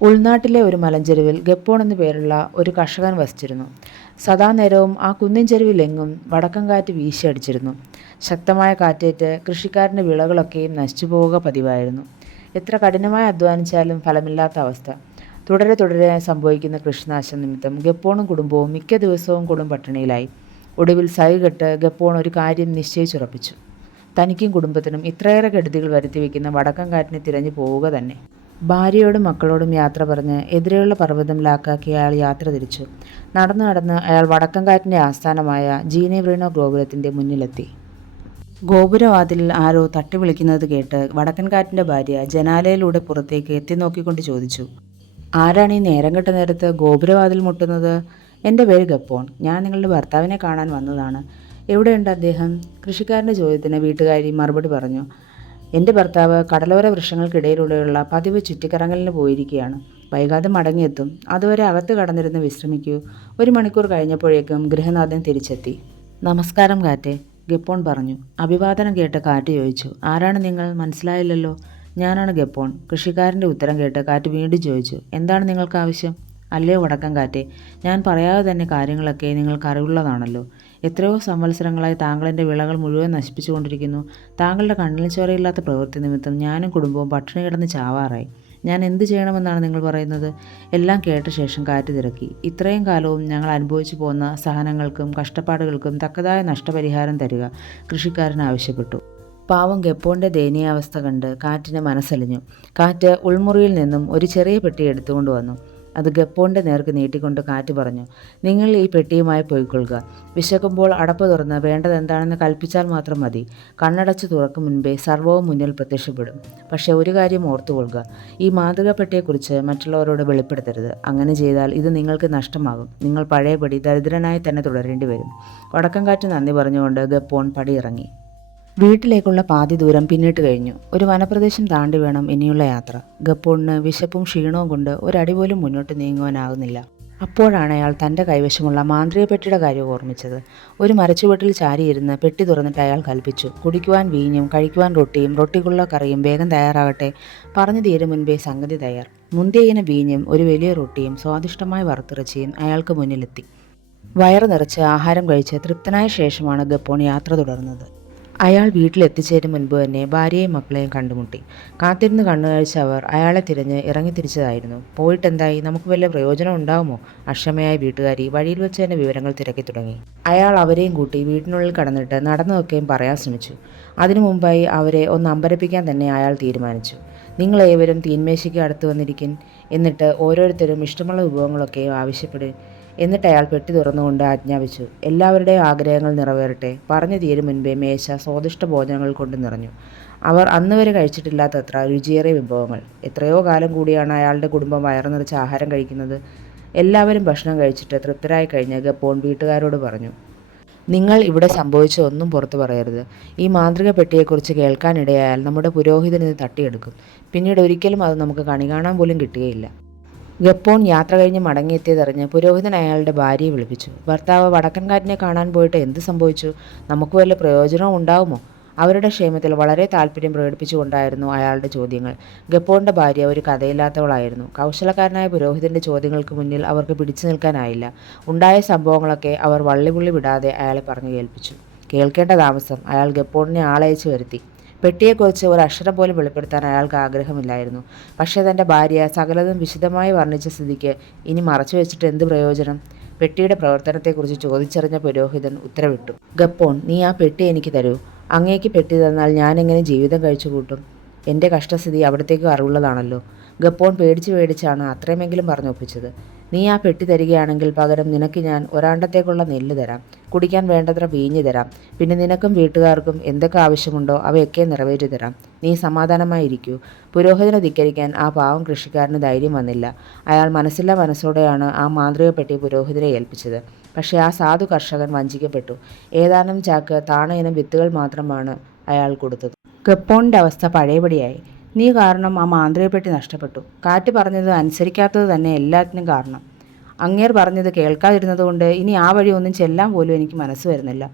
ഉൾനാട്ടിലെ ഒരു മലഞ്ചെരുവിൽ ഗപ്പോൺ എന്നു പേരുള്ള ഒരു കർഷകൻ വസിച്ചിരുന്നു. സദാനേരവും ആ കുന്നിൻ ചെരുവിലെങ്ങും വടക്കം കാറ്റ് വീശിയടിച്ചിരുന്നു. ശക്തമായ കാറ്റേറ്റ് കൃഷിക്കാരൻ്റെ വിളകളൊക്കെയും നശിച്ചു പോവുക പതിവായിരുന്നു. എത്ര കഠിനമായി അധ്വാനിച്ചാലും ഫലമില്ലാത്ത അവസ്ഥ. തുടരെ തുടരെ സംഭവിക്കുന്ന കൃഷിനാശം നിമിത്തം ഗപ്പോണും കുടുംബവും മിക്ക ദിവസവും കൊടും പട്ടിണിയിലായി. ഒടുവിൽ സഹികെട്ട് ഗപ്പോൺ ഒരു കാര്യം നിശ്ചയിച്ചുറപ്പിച്ചു. തനിക്കും കുടുംബത്തിനും ഇത്രയേറെ കെടുതികൾ വരുത്തിവെക്കുന്ന വടക്കം കാറ്റിനെ തിരഞ്ഞു പോവുക തന്നെ. ഭാര്യയോടും മക്കളോടും യാത്ര പറഞ്ഞ് എതിരെയുള്ള പർവ്വതം ലാക്കാക്കി അയാൾ യാത്ര തിരിച്ചു. നടന്ന് നടന്ന് അയാൾ വടക്കം കാറ്റിൻ്റെ ആസ്ഥാനമായ ജീനവ്രീണോ ഗോപുരത്തിൻ്റെ മുന്നിലെത്തി. ഗോപുരവാതിലിൽ ആരോ തട്ടി വിളിക്കുന്നത് കേട്ട് വടക്കൻ കാറ്റിൻ്റെ ഭാര്യ ജനാലയിലൂടെ പുറത്തേക്ക് എത്തി നോക്കിക്കൊണ്ട് ചോദിച്ചു, "ആരാണ് ഈ നേരം കെട്ട നേരത്ത് ഗോപുരവാതിൽ മുട്ടുന്നത്?" "എൻ്റെ പേര് ഗപ്പോൺ. ഞാൻ നിങ്ങളുടെ ഭർത്താവിനെ കാണാൻ വന്നതാണ്." "എവിടെയുണ്ട് അദ്ദേഹം?" കൃഷിക്കാരൻ്റെ ചോദ്യത്തിന് വീട്ടുകാരി മറുപടി പറഞ്ഞു, "എൻ്റെ ഭർത്താവ് കടലോര വൃക്ഷങ്ങൾക്കിടയിലൂടെയുള്ള പതിവ് ചുറ്റിക്കറങ്ങലിന് പോയിരിക്കുകയാണ്. വൈകാതെ മടങ്ങിയെത്തും. അതുവരെ അകത്ത് കടന്നിരുന്ന് വിശ്രമിക്കൂ." 1 മണിക്കൂർ കഴിഞ്ഞപ്പോഴേക്കും ഗൃഹനാഥൻ തിരിച്ചെത്തി. "നമസ്കാരം കാറ്റേ," ഗപ്പോൺ പറഞ്ഞു. അഭിവാദനം കേട്ട് കാറ്റ് ചോദിച്ചു, "ആരാണ് നിങ്ങൾ? മനസ്സിലായില്ലല്ലോ." "ഞാനാണ് ഗപ്പോൺ." കൃഷിക്കാരൻ്റെ ഉത്തരം കേട്ട് കാറ്റ് വീണ്ടും ചോദിച്ചു, "എന്താണ് നിങ്ങൾക്ക് ആവശ്യം?" "അല്ലയോ വടക്കം കാറ്റേ, ഞാൻ പറയാതെ തന്നെ കാര്യങ്ങളൊക്കെ നിങ്ങൾക്ക് അറിവുള്ളതാണല്ലോ. എത്രയോ സംവത്സരങ്ങളായി താങ്കൾ എൻ്റെ വിളകൾ മുഴുവൻ നശിപ്പിച്ചു കൊണ്ടിരിക്കുന്നു. താങ്കളുടെ കണ്ണിൽ ചോരയില്ലാത്ത പ്രവൃത്തി നിമിത്തം ഞാനും കുടുംബവും പട്ടിണി കിടന്ന് ചാവാറായി. ഞാൻ എന്ത് ചെയ്യണമെന്നാണ് നിങ്ങൾ പറയുന്നത്?" എല്ലാം കേട്ട ശേഷം കാറ്റ് തിരക്കി, "ഇത്രയും കാലവും ഞങ്ങൾ അനുഭവിച്ചു പോന്ന സഹനങ്ങൾക്കും കഷ്ടപ്പാടുകൾക്കും തക്കതായ നഷ്ടപരിഹാരം തരിക," കൃഷിക്കാരൻ ആവശ്യപ്പെട്ടു. പാവം ഗപ്പോണിൻ്റെ ദയനീയാവസ്ഥ കണ്ട് കാറ്റിന് മനസ്സലിഞ്ഞു. കാറ്റ് ഉൾമുറിയിൽ നിന്നും ഒരു ചെറിയ പെട്ടി എടുത്തുകൊണ്ട് വന്നു. അത് ഗപ്പോണിൻ്റെ നേർക്ക് നീട്ടിക്കൊണ്ട് കാറ്റ് പറഞ്ഞു, "നിങ്ങൾ ഈ പെട്ടിയുമായി പോയിക്കൊള്ളുക. വിശക്കുമ്പോൾ അടപ്പ് തുറന്ന് വേണ്ടതെന്താണെന്ന് കൽപ്പിച്ചാൽ മാത്രം മതി. കണ്ണടച്ച് തുറക്കും മുൻപേ സർവ്വവും മുന്നിൽ പ്രത്യക്ഷപ്പെടും. പക്ഷേ ഒരു കാര്യം ഓർത്തുകൊള്ളുക, ഈ മാതൃകാ പെട്ടിയെക്കുറിച്ച് മറ്റുള്ളവരോട് വെളിപ്പെടുത്തരുത്. അങ്ങനെ ചെയ്താൽ ഇത് നിങ്ങൾക്ക് നഷ്ടമാകും. നിങ്ങൾ പഴയപടി ദരിദ്രനായി തന്നെ തുടരേണ്ടി വരും." വടക്കം കാറ്റ് നന്ദി പറഞ്ഞുകൊണ്ട് ഗപ്പോൺ പടിയിറങ്ങി. വീട്ടിലേക്കുള്ള പാതി ദൂരം പിന്നിട്ട് കഴിഞ്ഞു. ഒരു വനപ്രദേശം താണ്ടി വേണം ഇനിയുള്ള യാത്ര. ഗപ്പോണിന് വിശപ്പും ക്ഷീണവും കൊണ്ട് ഒരടി പോലും മുന്നോട്ട് നീങ്ങുവാനാകുന്നില്ല. അപ്പോഴാണ് അയാൾ തൻ്റെ കൈവശമുള്ള മാന്ത്രിക പെട്ടിയുടെ കാര്യം ഓർമ്മിച്ചത്. ഒരു മരച്ചുവട്ടിൽ ചാരിയിരുന്ന് പെട്ടി തുറന്നിട്ട് അയാൾ കൽപ്പിച്ചു, "കുടിക്കുവാൻ വീഞ്ഞും കഴിക്കുവാൻ റൊട്ടിയും റൊട്ടിക്കുള്ള കറിയും വേഗം തയ്യാറാകട്ടെ." പറഞ്ഞു തീരും മുൻപേ സംഗതി തയ്യാർ. മുന്തിയ ഇനം വീഞ്ഞും ഒരു വലിയ റൊട്ടിയും സ്വാദിഷ്ടമായ വറുത്തിറച്ചിയും അയാൾക്ക് മുന്നിലെത്തി. വയറ് നിറച്ച് ആഹാരം കഴിച്ച് തൃപ്തനായ ശേഷമാണ് ഗപ്പോൺ യാത്ര തുടർന്നത്. അയാൾ വീട്ടിലെത്തിച്ചേരും മുൻപ് തന്നെ ഭാര്യയെയും മക്കളെയും കണ്ടുമുട്ടി. കാത്തിരുന്ന് കണ്ണുകാഴ്ച അവർ അയാളെ തിരഞ്ഞ് ഇറങ്ങിത്തിരിച്ചതായിരുന്നു. "പോയിട്ടെന്തായി? നമുക്ക് വല്ല പ്രയോജനം ഉണ്ടാവുമോ?" അക്ഷമയായ വീട്ടുകാരി വഴിയിൽ വെച്ച് തന്നെ വിവരങ്ങൾ തിരക്കി തുടങ്ങി. അയാൾ അവരെയും കൂട്ടി വീട്ടിനുള്ളിൽ കടന്നിട്ട് നടന്നതൊക്കെയും പറയാൻ ശ്രമിച്ചു. അതിനു മുമ്പായി അവരെ ഒന്ന് അമ്പരപ്പിക്കാൻ തന്നെ അയാൾ തീരുമാനിച്ചു. "നിങ്ങളേവരും തീന്മേശയ്ക്ക് അടുത്ത് വന്നിരിക്കും. എന്നിട്ട് ഓരോരുത്തരും ഇഷ്ടമുള്ള വിഭവങ്ങളൊക്കെയും ആവശ്യപ്പെടും." എന്നിട്ട് അയാൾ പെട്ടി തുറന്നുകൊണ്ട് ആജ്ഞാപിച്ചു, "എല്ലാവരുടെയും ആഗ്രഹങ്ങൾ നിറവേറട്ടെ." പറഞ്ഞു തീരും മുൻപേ മേശ സ്വാദിഷ്ട ഭോജനങ്ങൾ കൊണ്ട് നിറഞ്ഞു. അവർ അന്ന് വരെ കഴിച്ചിട്ടില്ലാത്തത്ര രുചിയേറിയ വിഭവങ്ങൾ. എത്രയോ കാലം കൂടിയാണ് അയാളുടെ കുടുംബം വയറു നിറച്ച് ആഹാരം കഴിക്കുന്നത്. എല്ലാവരും ഭക്ഷണം കഴിച്ചിട്ട് തൃപ്തരായി കഴിഞ്ഞ് ഗപ്പോൺ വീട്ടുകാരോട് പറഞ്ഞു, "നിങ്ങൾ ഇവിടെ സംഭവിച്ച ഒന്നും പുറത്തു പറയരുത്. ഈ മാന്ത്രിക പെട്ടിയെക്കുറിച്ച് കേൾക്കാനിടയായാൽ നമ്മുടെ പുരോഹിതൻ ഇത് തട്ടിയെടുക്കും. പിന്നീട് ഒരിക്കലും അത് നമുക്ക് കണി കാണാൻ പോലും കിട്ടുകയില്ല." ഗപ്പോൺ യാത്ര കഴിഞ്ഞ് മടങ്ങിയെത്തിയതറിഞ്ഞ് പുരോഹിതൻ അയാളുടെ ഭാര്യയെ വിളിപ്പിച്ചു. "ഭർത്താവ് വടക്കൻ കാറ്റിനെ കാണാൻ പോയിട്ട് എന്ത് സംഭവിച്ചു? നമുക്ക് വല്ല പ്രയോജനവും ഉണ്ടാവുമോ?" അവരുടെ ക്ഷേമത്തിൽ വളരെ താല്പര്യം പ്രകടിപ്പിച്ചുകൊണ്ടായിരുന്നു അയാളുടെ ചോദ്യങ്ങൾ. ഗപ്പോണിൻ്റെ ഭാര്യ ഒരു കഥയില്ലാത്തവളായിരുന്നു. കൗശലക്കാരനായ പുരോഹിതൻ്റെ ചോദ്യങ്ങൾക്ക് മുന്നിൽ അവർക്ക് പിടിച്ചു നിൽക്കാനായില്ല. ഉണ്ടായ സംഭവങ്ങളൊക്കെ അവർ വള്ളിപുള്ളി വിടാതെ അയാളെ പറഞ്ഞു കേൾപ്പിച്ചു. കേൾക്കേണ്ട താമസം അയാൾ ഗപ്പോണിനെ ആളയച്ചു വരുത്തി. പെട്ടിയെക്കുറിച്ച് ഒരക്ഷരം പോലും വെളിപ്പെടുത്താൻ അയാൾക്ക് ആഗ്രഹമില്ലായിരുന്നു. പക്ഷേ തൻ്റെ ഭാര്യ സകലതും വിശദമായി വർണ്ണിച്ച സ്ഥിതിക്ക് ഇനി മറച്ചു വെച്ചിട്ട് എന്ത് പ്രയോജനം? പെട്ടിയുടെ പ്രവർത്തനത്തെക്കുറിച്ച് ചോദിച്ചറിഞ്ഞ പുരോഹിതൻ ഉത്തരവിട്ടു, "ഗപ്പോൺ, നീ ആ പെട്ടി എനിക്ക് തരൂ. അങ്ങേക്ക് പെട്ടി തന്നാൽ ഞാനെങ്ങനെ ജീവിതം കഴിച്ചു കൂട്ടും? എൻ്റെ കഷ്ടസ്ഥിതി അവിടത്തേക്ക് അറിവുള്ളതാണല്ലോ." ഗപ്പോൺ പേടിച്ചാണ് അത്രയുമെങ്കിലും പറഞ്ഞൊപ്പിച്ചത്. "നീ ആ പെട്ടി തരികയാണെങ്കിൽ പകരം നിനക്ക് ഞാൻ ഒരാണ്ടത്തേക്കുള്ള നെല്ല് തരാം. കുടിക്കാൻ വേണ്ടത്ര വീഞ്ഞ് തരാം. പിന്നെ നിനക്കും വീട്ടുകാർക്കും എന്തൊക്കെ ആവശ്യമുണ്ടോ അവയൊക്കെ നിറവേറ്റി തരാം. നീ സമാധാനമായിരിക്കൂ." പുരോഹിതനെ ധിക്കരിക്കാൻ ആ പാവം കൃഷിക്കാരന് ധൈര്യം വന്നില്ല. അയാൾ മനസ്സില്ലാ മനസ്സോടെയാണ് ആ മാന്ത്രിക പെട്ടി പുരോഹിതനെ ഏൽപ്പിച്ചത്. പക്ഷേ ആ സാധു കർഷകൻ വഞ്ചിക്കപ്പെട്ടു. ഏതാനും ചാക്ക് താണ ഇനം വിത്തുകൾ മാത്രമാണ് അയാൾ കൊടുത്തത്. ഗപ്പോണിൻ്റെ അവസ്ഥ പഴയപടിയായി. "നീ കാരണം ആ മാന്ത്രികപ്പെട്ടി നഷ്ടപ്പെട്ടു. കാറ്റ് പറഞ്ഞത് അനുസരിക്കാത്തത് തന്നെ എല്ലാത്തിനും കാരണം. അങ്ങേർ പറഞ്ഞത് കേൾക്കാതിരുന്നതുകൊണ്ട് ഇനി ആ വഴി ഒന്നും ചെല്ലാൻ പോലും എനിക്ക് മനസ്സ് വരുന്നില്ല."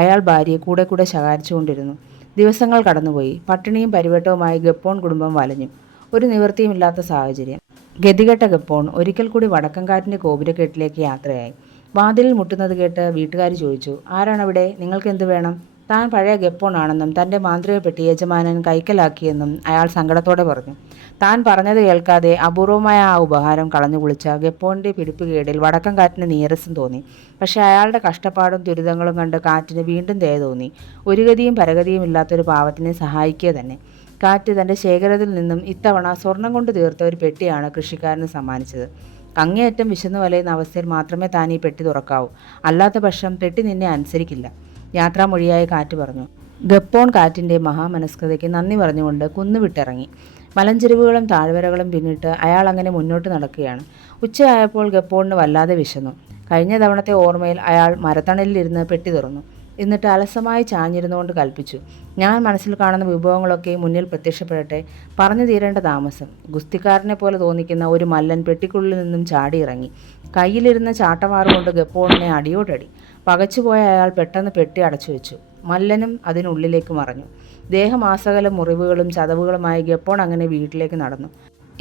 അയാൾ ഭാര്യയെ കൂടെ ശകാരിച്ചുകൊണ്ടിരുന്നു. ദിവസങ്ങൾ കടന്നുപോയി. പട്ടിണിയും പരിവട്ടവുമായി ഗപ്പോൺ കുടുംബം വലഞ്ഞു. ഒരു നിവൃത്തിയുമില്ലാത്ത സാഹചര്യം. ഗതികെട്ട ഗപ്പോൺ ഒരിക്കൽ കൂടി വടക്കൻകാറ്റിൻ്റെ ഗോപുരക്കെട്ടിലേക്ക് യാത്രയായി. വാതിലിൽ മുട്ടുന്നത് കേട്ട് വീട്ടുകാർ ചോദിച്ചു, ആരാണവിടെ? നിങ്ങൾക്ക് എന്ത് വേണം? താൻ പഴയ ഗപ്പോൺ ആണെന്നും തൻ്റെ മാന്ത്രിക പെട്ടി യജമാനൻ കൈക്കലാക്കിയെന്നും അയാൾ സങ്കടത്തോടെ പറഞ്ഞു. താൻ പറഞ്ഞത് കേൾക്കാതെ അപൂർവമായ ആ ഉപഹാരം കളഞ്ഞു കുളിച്ച ഗപ്പോണിൻ്റെ പിടിപ്പുകേടിൽ വടക്കൻ കാറ്റിന് നീരസം തോന്നി. പക്ഷേ അയാളുടെ കഷ്ടപ്പാടും ദുരിതങ്ങളും കണ്ട് കാറ്റിന് വീണ്ടും ദയ തോന്നി. ഒരു ഗതിയും പരഗതിയും ഇല്ലാത്തൊരു പാവത്തിനെ സഹായിക്കുക തന്നെ. കാറ്റ് തൻ്റെ ശേഖരത്തിൽ നിന്നും ഇത്തവണ സ്വർണം കൊണ്ട് തീർത്ത ഒരു പെട്ടിയാണ് കൃഷിക്കാരന് സമ്മാനിച്ചത്. അങ്ങേയറ്റം വിശന്നു വലയുന്ന അവസ്ഥയിൽ മാത്രമേ താൻ ഈ പെട്ടി തുറക്കാവൂ. അല്ലാത്ത പക്ഷം പെട്ടി നിന്നെ അനുസരിക്കില്ല. യാത്രാമൊഴിയായി കാറ്റ് പറഞ്ഞു. ഗപ്പോൺ കാറ്റിൻ്റെ മഹാമനസ്കതയ്ക്ക് നന്ദി പറഞ്ഞുകൊണ്ട് കുന്നുവിട്ടിറങ്ങി. മലഞ്ചെരിവുകളും താഴ്വരകളും പിന്നിട്ട് അയാൾ അങ്ങനെ മുന്നോട്ട് നടക്കുകയാണ്. ഉച്ചയായപ്പോൾ ഗപ്പോണിന് വല്ലാതെ വിശന്നു. കഴിഞ്ഞ തവണത്തെ ഓർമ്മയിൽ അയാൾ മരത്തണലിലിരുന്ന് പെട്ടി തുറന്നു. എന്നിട്ട് അലസമായി ചാഞ്ഞിരുന്നുകൊണ്ട് കൽപ്പിച്ചു, ഞാൻ മനസ്സിൽ കാണുന്ന വിഭവങ്ങളൊക്കെ മുന്നിൽ പ്രത്യക്ഷപ്പെടട്ടെ. പറഞ്ഞു തീരേണ്ട താമസം. ഗുസ്തിക്കാരനെ പോലെ തോന്നിക്കുന്ന ഒരു മല്ലൻ പെട്ടിക്കുള്ളിൽ നിന്നും ചാടിയിറങ്ങി. കയ്യിലിരുന്ന ചാട്ടമാറുകൊണ്ട് ഗപ്പോണിനെ അടിയോടടി. പകച്ചുപോയ അയാൾ പെട്ടെന്ന് പെട്ടി അടച്ചു വെച്ചു. മല്ലനും അതിനുള്ളിലേക്ക് മറഞ്ഞു. ദേഹമാസകലം മുറിവുകളും ചതവുകളുമായി ഗപ്പോൺ അങ്ങനെ വീട്ടിലേക്ക് നടന്നു.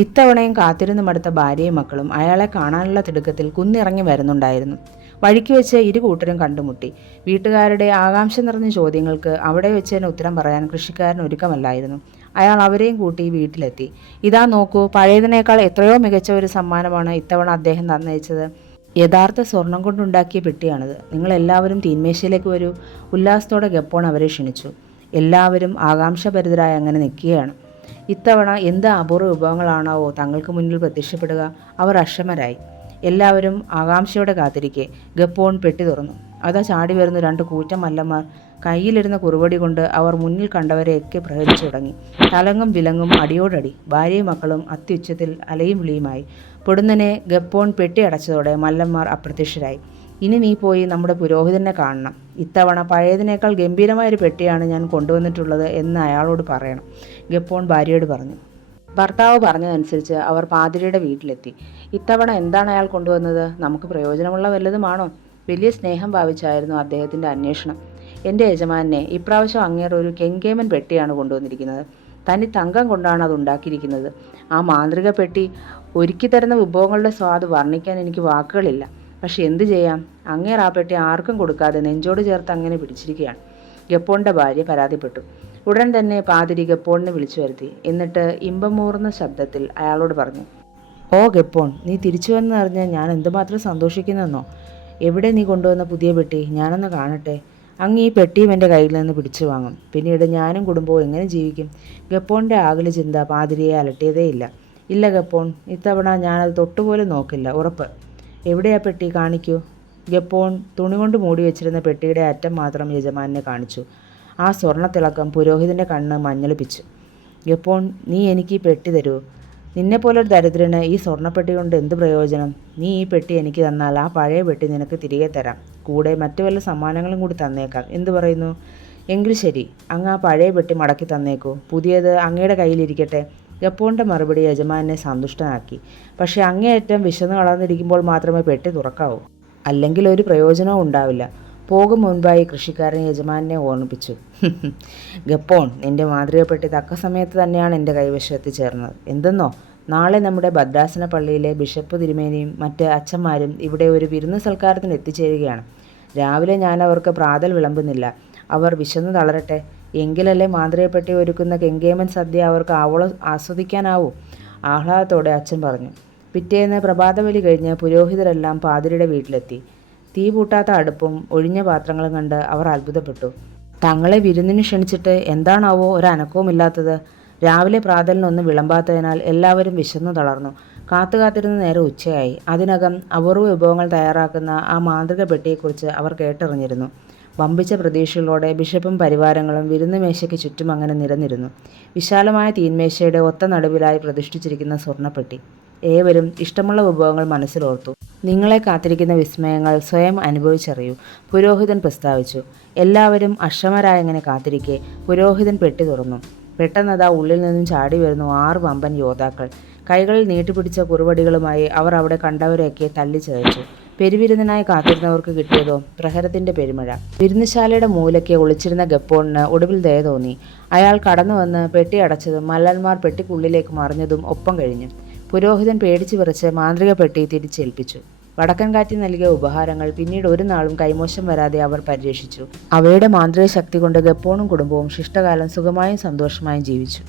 ഇത്തവണയും കാത്തിരുന്ന് മടുത്ത ഭാര്യയും മക്കളും അയാളെ കാണാനുള്ള തിടുക്കത്തിൽ കുന്നിറങ്ങി വരുന്നുണ്ടായിരുന്നു. വഴിക്ക് വെച്ച് ഇരു കൂട്ടരും കണ്ടുമുട്ടി. വീട്ടുകാരുടെ ആകാംക്ഷ നിറഞ്ഞ ചോദ്യങ്ങൾക്ക് അവിടെ വെച്ച് തന്നെ ഉത്തരം പറയാൻ കൃഷിക്കാരൻ ഒരുക്കമല്ലായിരുന്നു. അയാൾ അവരെയും കൂട്ടി വീട്ടിലെത്തി. ഇതാ നോക്കൂ, പഴയതിനേക്കാൾ എത്രയോ മികച്ച ഒരു സമ്മാനമാണ് ഇത്തവണ അദ്ദേഹം തന്നയച്ചത്. യഥാർത്ഥ സ്വർണം കൊണ്ടുണ്ടാക്കിയ പെട്ടിയാണിത്. നിങ്ങളെല്ലാവരും തീന്മേശയിലേക്ക് വരൂ. ഉല്ലാസത്തോടെ ഗപ്പോൺ അവരെ ക്ഷണിച്ചു. എല്ലാവരും ആകാംക്ഷഭരിതരായി അങ്ങനെ നിൽക്കുകയാണ്. ഇത്തവണ എന്ത് അപൂർവ വിഭവങ്ങളാണാവോ തങ്ങൾക്ക് മുന്നിൽ പ്രത്യക്ഷപ്പെടുക? അവർ അക്ഷമരായി. എല്ലാവരും ആകാംക്ഷയോടെ കാത്തിരിക്കെ ഗപ്പോൺ പെട്ടി തുറന്നു. അതാ ചാടി വരുന്ന രണ്ട് കൂറ്റൻ മല്ലന്മാർ. കയ്യിലിരുന്ന കുറുവടി കൊണ്ട് അവർ മുന്നിൽ കണ്ടവരെയൊക്കെ പ്രഹരിച്ചു തുടങ്ങി. തലങ്ങും വിലങ്ങും അടിയോടടി. ഭാര്യയും മക്കളും അത്യുച്ചത്തിൽ അലയും വിളിയുമായി. പൊടുന്നനെ ഗപ്പോൺ പെട്ടി അടച്ചതോടെ മല്ലന്മാർ അപ്രത്യക്ഷരായി. ഇനി നീ പോയി നമ്മുടെ പുരോഹിതനെ കാണണം. ഇത്തവണ പഴയതിനേക്കാൾ ഗംഭീരമായൊരു പെട്ടിയാണ് ഞാൻ കൊണ്ടുവന്നിട്ടുള്ളത് എന്ന് അയാളോട് പറയണം, ഗപ്പോൺ ഭാര്യയോട് പറഞ്ഞു. ഭർത്താവ് പറഞ്ഞതനുസരിച്ച് അവർ പാതിരിയുടെ വീട്ടിലെത്തി. ഇത്തവണ എന്താണ് അയാൾ കൊണ്ടുവന്നത്? നമുക്ക് പ്രയോജനമുള്ള വല്ലതുമാണോ? വലിയ സ്നേഹം ഭാവിച്ചായിരുന്നു അദ്ദേഹത്തിൻ്റെ അന്വേഷണം. എൻ്റെ യജമാനെ, ഇപ്രാവശ്യം അങ്ങേറെ ഒരു കെങ്കേമൻ പെട്ടിയാണ് കൊണ്ടുവന്നിരിക്കുന്നത്. തനി തങ്കം കൊണ്ടാണ് അത് ഉണ്ടാക്കിയിരിക്കുന്നത്. ആ മാന്ത്രിക പെട്ടി ഒരുക്കി തരുന്ന വിഭവങ്ങളുടെ സ്വാദ് വർണ്ണിക്കാൻ എനിക്ക് വാക്കുകളില്ല. പക്ഷെ എന്തു ചെയ്യാം, അങ്ങേർ ആ പെട്ടി ആർക്കും കൊടുക്കാതെ നെഞ്ചോട് ചേർത്ത് അങ്ങനെ പിടിച്ചിരിക്കുകയാണ്, ഗപ്പോണിൻ്റെ ഭാര്യ പരാതിപ്പെട്ടു. ഉടൻ തന്നെ പാതിരി ഗപ്പോണിനെ വിളിച്ചു വരുത്തി. എന്നിട്ട് ഇമ്പമൂർന്ന ശബ്ദത്തിൽ അയാളോട് പറഞ്ഞു, ഓ ഗപ്പോൺ, നീ തിരിച്ചു വന്നറിഞ്ഞ് ഞാൻ എന്തുമാത്രം സന്തോഷിക്കുന്നെന്നോ. എവിടെ നീ കൊണ്ടുവന്ന പുതിയ പെട്ടി? ഞാനൊന്ന് കാണട്ടെ. അങ്ങ് ഈ പെട്ടിയും എൻ്റെ കയ്യിൽ നിന്ന് പിടിച്ചു വാങ്ങും. പിന്നീട് ഞാനും കുടുംബവും എങ്ങനെ ജീവിക്കും? ഗപ്പോണിൻ്റെ ആകുല ചിന്ത പാതിരിയെ അലട്ടിയതേയില്ല. ഇല്ല ഗപ്പോൺ, ഇത്തവണ ഞാനത് തൊട്ടുപോലും നോക്കില്ല, ഉറപ്പ്. എവിടെയാ പെട്ടി? കാണിക്കൂ. ഗപ്പോൺ തുണി കൊണ്ട് മൂടി വെച്ചിരുന്ന പെട്ടിയുടെ അറ്റം മാത്രം യജമാനെ കാണിച്ചു. ആ സ്വർണ്ണത്തിളക്കം പുരോഹിതൻ്റെ കണ്ണ് മഞ്ഞളിപ്പിച്ചു. ഗപ്പോൺ, നീ എനിക്ക് ഈ പെട്ടി തരൂ. നിന്നെപ്പോലൊരു ദരിദ്രന് ഈ സ്വർണ്ണപ്പെട്ടി കൊണ്ട് എന്ത് പ്രയോജനം? നീ ഈ പെട്ടി എനിക്ക് തന്നാൽ ആ പഴയ പെട്ടി നിനക്ക് തിരികെ തരാം. കൂടെ മറ്റു വല്ല സമ്മാനങ്ങളും കൂടി തന്നേക്കാം. എന്തു പറയുന്നു? എങ്കിൽ ശരി, അങ്ങ് ആ പഴയ പെട്ടി മടക്കി തന്നേക്കൂ. പുതിയത് അങ്ങയുടെ കയ്യിലിരിക്കട്ടെ. ഗപ്പോണിൻ്റെ മറുപടി യജമാനെ സന്തുഷ്ടനാക്കി. പക്ഷേ അങ്ങേയറ്റം വിശന്ന് കളർന്നിരിക്കുമ്പോൾ മാത്രമേ പെട്ടി തുറക്കാവൂ. അല്ലെങ്കിൽ ഒരു പ്രയോജനവും ഉണ്ടാവില്ല. പോകും മുൻപായി കൃഷിക്കാരൻ യജമാനെ ഓർമ്മിപ്പിച്ചു. ഗപ്പോൺ, നിന്റെ മാതൃകപ്പെട്ടി തക്ക സമയത്ത് തന്നെയാണ് എൻ്റെ കൈവശം എത്തിച്ചേർന്നത്. എന്തെന്നോ, നാളെ നമ്മുടെ ഭദ്രാസന പള്ളിയിലെ ബിഷപ്പ് തിരുമേനിയും മറ്റ് അച്ഛന്മാരും ഇവിടെ ഒരു വിരുന്ന് സൽക്കാരത്തിന് എത്തിച്ചേരുകയാണ്. രാവിലെ ഞാൻ അവർക്ക് പ്രാതൽ വിളമ്പുന്നില്ല. അവർ വിശന്നു തളരട്ടെ. എങ്കിലല്ലേ മാതൃകപ്പെട്ടി ഒരുക്കുന്ന കെങ്കേമൻ സദ്യ അവർക്ക് ആവോളം ആസ്വദിക്കാനാവൂ. ആഹ്ലാദത്തോടെ അച്ഛൻ പറഞ്ഞു. പിറ്റേന്ന് പ്രഭാതബലി കഴിഞ്ഞ് പുരോഹിതരെല്ലാം പാതിരിയുടെ വീട്ടിലെത്തി. തീ പൂട്ടാത്ത അടുപ്പും ഒഴിഞ്ഞ പാത്രങ്ങളും കണ്ട് അവർ അത്ഭുതപ്പെട്ടു. തങ്ങളെ വിരുന്നിന് ക്ഷണിച്ചിട്ട് എന്താണാവോ ഒരനക്കവുമില്ലാത്തത്? രാവിലെ പ്രാതലിനൊന്നും വിളമ്പാത്തതിനാൽ എല്ലാവരും വിശന്നു തളർന്നു. കാത്തുകാത്തിരുന്ന നേരം ഉച്ചയായി. അതിനകം അപൂർവ വിഭവങ്ങൾ തയ്യാറാക്കുന്ന ആ മാന്ത്രിക പെട്ടിയെക്കുറിച്ച് അവർ കേട്ടറിഞ്ഞിരുന്നു. വമ്പിച്ച പ്രതീക്ഷകളോടെ ബിഷപ്പും പരിവാരങ്ങളും വിരുന്ന് മേശയ്ക്ക് ചുറ്റും അങ്ങനെ നിരന്നിരുന്നു. വിശാലമായ തീന്മേശയുടെ ഒത്ത നടുവിലായി പ്രതിഷ്ഠിച്ചിരിക്കുന്ന സ്വർണ്ണപ്പെട്ടി. ഏവരും ഇഷ്ടമുള്ള വിഭവങ്ങൾ മനസ്സിലോർത്തു. നിങ്ങളെ കാത്തിരിക്കുന്ന വിസ്മയങ്ങൾ സ്വയം അനുഭവിച്ചറിയൂ, പുരോഹിതൻ പ്രസ്താവിച്ചു. എല്ലാവരും അക്ഷമരായങ്ങനെ കാത്തിരിക്കെ പുരോഹിതൻ പെട്ടി തുറന്നു. പെട്ടെന്നതാ ഉള്ളിൽ നിന്നും ചാടി വരുന്നു 6 വമ്പൻ യോദ്ധാക്കൾ. കൈകളിൽ നീട്ടിപ്പിടിച്ച കുറുവടികളുമായി അവർ അവിടെ കണ്ടവരെയൊക്കെ തല്ലിച്ചതച്ചു. പെരുവിരുന്നിനായി കാത്തിരുന്നവർക്ക് കിട്ടിയതോ പ്രഹരത്തിൻ്റെ പെരുമഴ. വിരുന്നുശാലയുടെ മൂലയ്ക്ക് ഒളിച്ചിരുന്ന ഗപ്പോണിന് ഒടുവിൽ ദയ തോന്നി. അയാൾ കടന്നു വന്ന് പെട്ടി അടച്ചതും മല്ലന്മാർ പെട്ടിക്കുള്ളിലേക്ക് മറിഞ്ഞതും ഒപ്പം കഴിഞ്ഞു. പുരോഹിതൻ പേടിച്ചു വിറച്ച് മാന്ത്രിക പെട്ടി തിരിച്ചേൽപ്പിച്ചു. വടക്കൻ കാറ്റ് നൽകിയ ഉപഹാരങ്ങൾ പിന്നീട് ഒരു നാളും കൈമോശം വരാതെ അവർ പരിരക്ഷിച്ചു. അവയുടെ മാന്ത്രിക ശക്തി കൊണ്ട് ഗപ്പോണും കുടുംബവും ശിഷ്ടകാലം സുഖമായും സന്തോഷമായും ജീവിച്ചു.